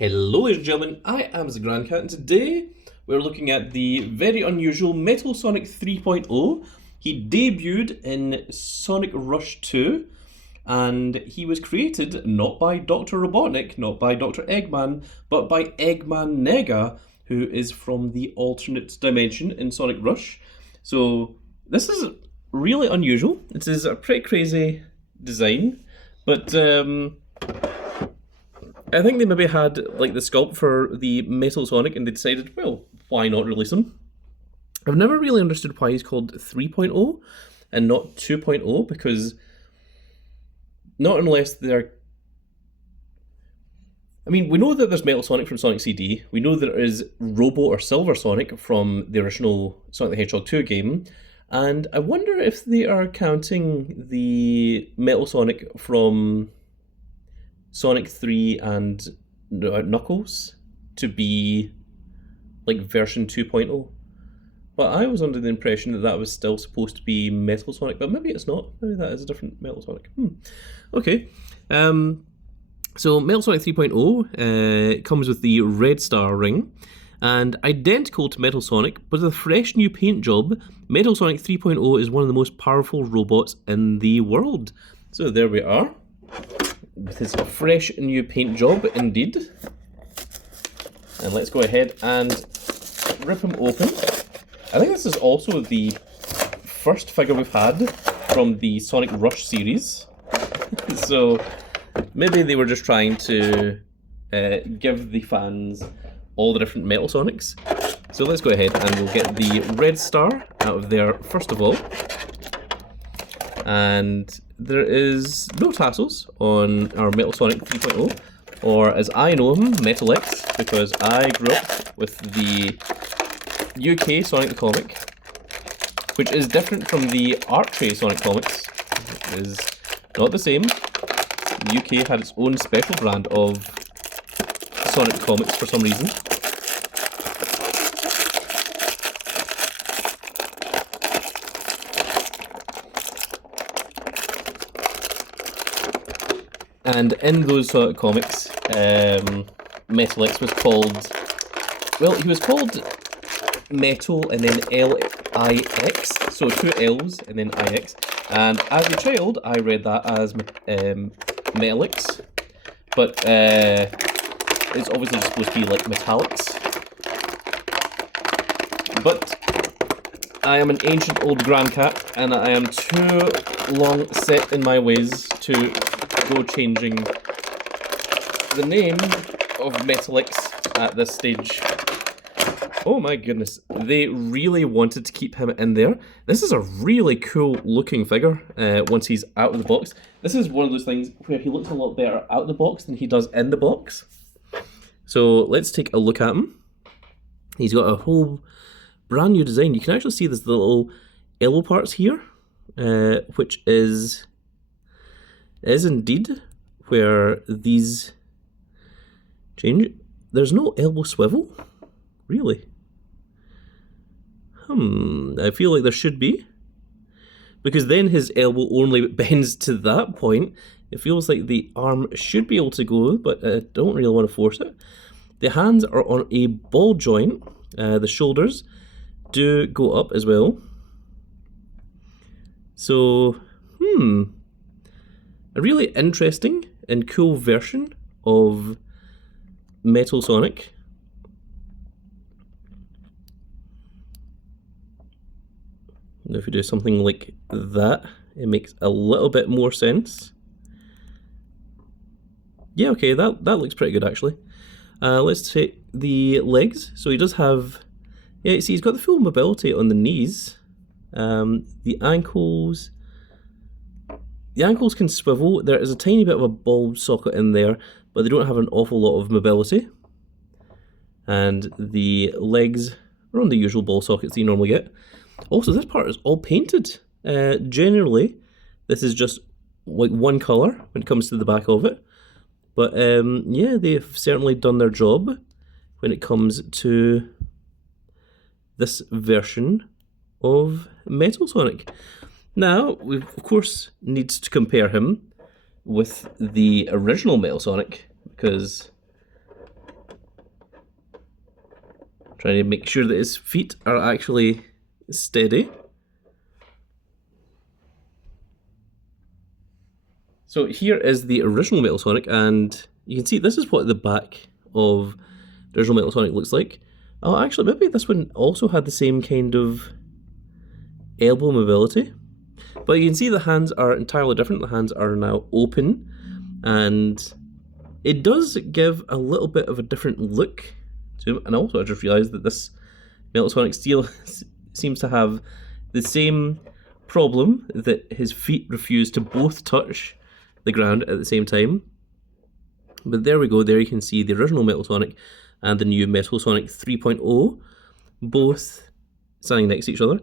Hello ladies and gentlemen, I am the Grand Cat and today we're looking at the very unusual Metal Sonic 3.0. He debuted in Sonic Rush 2 and he was created not by Dr. Robotnik, not by Dr. Eggman, but by Eggman Nega, who is from the alternate dimension in Sonic Rush. So this is really unusual. It is a pretty crazy design, but I think they maybe had like the sculpt for the Metal Sonic and they decided, well, why not release him? I've never really understood why he's called 3.0 and not 2.0, because not unless they're... I mean, we know that there's Metal Sonic from Sonic CD, we know there is Robo or Silver Sonic from the original Sonic the Hedgehog 2 game, and I wonder if they are counting the Metal Sonic from Sonic 3 and Knuckles to be like version 2.0. But I was under the impression that that was still supposed to be Metal Sonic, but maybe it's not. Maybe that is a different Metal Sonic. Okay. So Metal Sonic 3.0 comes with the Red Star ring, and identical to Metal Sonic, but with a fresh new paint job, Metal Sonic 3.0 is one of the most powerful robots in the world. So there we are, with his fresh new paint job, indeed. And let's go ahead and rip him open. I think this is also the first figure we've had from the Sonic Rush series. So maybe they were just trying to give the fans all the different Metal Sonics. So let's go ahead and we'll get the Red Star out of there first of all. And there is no tassels on our Metal Sonic 3.0, or as I know him, Metal X, because I grew up with the UK Sonic the Comic, which is different from the Archie Sonic comics. It is not the same. The UK had its own special brand of Sonic comics for some reason. And in those sort of comics, Metal X was called, well, he was called Metal and then L-I-X, so two L's and then I-X. And as a child, I read that as Metalix, but it's obviously supposed to be like Metallics. But I am an ancient old Grand Cat, and I am too long set in my ways to go changing the name of Metalix at this stage. Oh my goodness, they really wanted to keep him in there. This is a really cool looking figure once he's out of the box. This is one of those things where he looks a lot better out of the box than he does in the box. So let's take a look at him. He's got a whole brand new design. You can actually see there's the little elbow parts here, which is indeed where these change. There's no elbow swivel, really. I feel like there should be, because then his elbow only bends to that point. It feels like the arm should be able to go, but I don't really want to force it. The hands are on a ball joint. The shoulders do go up as well. So, a really interesting and cool version of Metal Sonic. Now if you do something like that, it makes a little bit more sense. Yeah, okay, that looks pretty good actually. Let's take the legs. So he does have, yeah, see, he's got the full mobility on the knees. The ankles can swivel. There is a tiny bit of a bulb socket in there, but they don't have an awful lot of mobility. And the legs are on the usual ball sockets that you normally get. Also, this part is all painted. Generally, this is just like one colour when it comes to the back of it. But yeah, they've certainly done their job when it comes to this version of Metal Sonic. Now, we of course need to compare him with the original Metal Sonic, because Trying to make sure that his feet are actually steady. So here is the original Metal Sonic, and you can see this is what the back of the original Metal Sonic looks like. Oh, actually, maybe this one also had the same kind of elbow mobility. But you can see the hands are entirely different. The hands are now open, and it does give a little bit of a different look to him. And also, I just realised that this Metal Sonic still seems to have the same problem, that his feet refuse to both touch the ground at the same time. But there we go, there you can see the original Metal Sonic and the new Metal Sonic 3.0 both standing next to each other,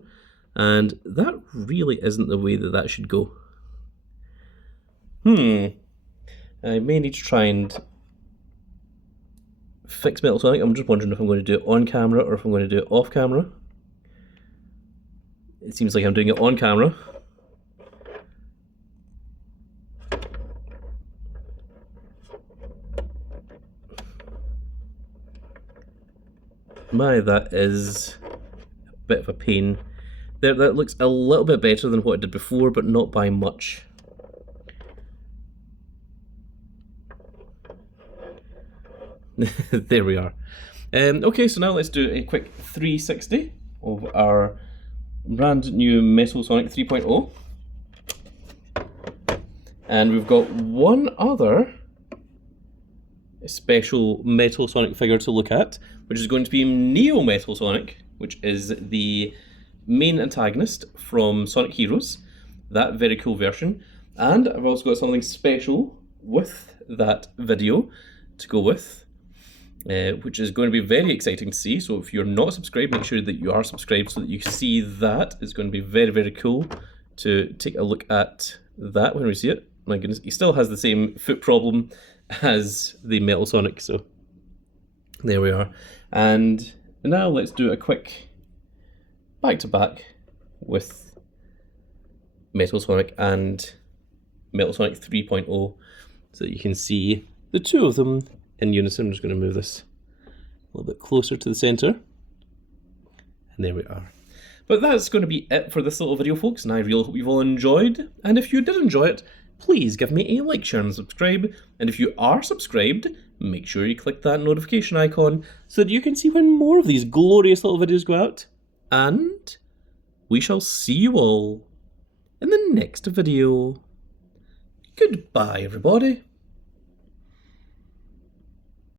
and that really isn't the way that that should go. I may need to try and fix Metal Sonic. I'm just wondering if I'm going to do it on camera or if I'm going to do it off camera. It seems like I'm doing it on camera. My, that is a bit of a pain. There, that looks a little bit better than what I did before, but not by much. There we are. Okay, so now let's do a quick 360 of our brand new Metal Sonic 3.0. And we've got one other special Metal Sonic figure to look at, which is going to be Neo Metal Sonic, which is the main antagonist from Sonic Heroes, that very cool version. And I've also got something special with that video to go with, which is going to be very exciting to see. So if you're not subscribed, make sure that you are subscribed so that you see that. It's going to be very, very cool to take a look at that when we see it. My goodness, he still has the same foot problem as the Metal Sonic, so there we are. And now let's do a quick back-to-back with Metal Sonic and Metal Sonic 3.0 so that you can see the two of them in unison. I'm just going to move this a little bit closer to the centre. And there we are. But that's going to be it for this little video, folks, and I really hope you've all enjoyed. And if you did enjoy it, please give me a like, share, and subscribe. And if you are subscribed, make sure you click that notification icon so that you can see when more of these glorious little videos go out. And we shall see you all in the next video. Goodbye, everybody.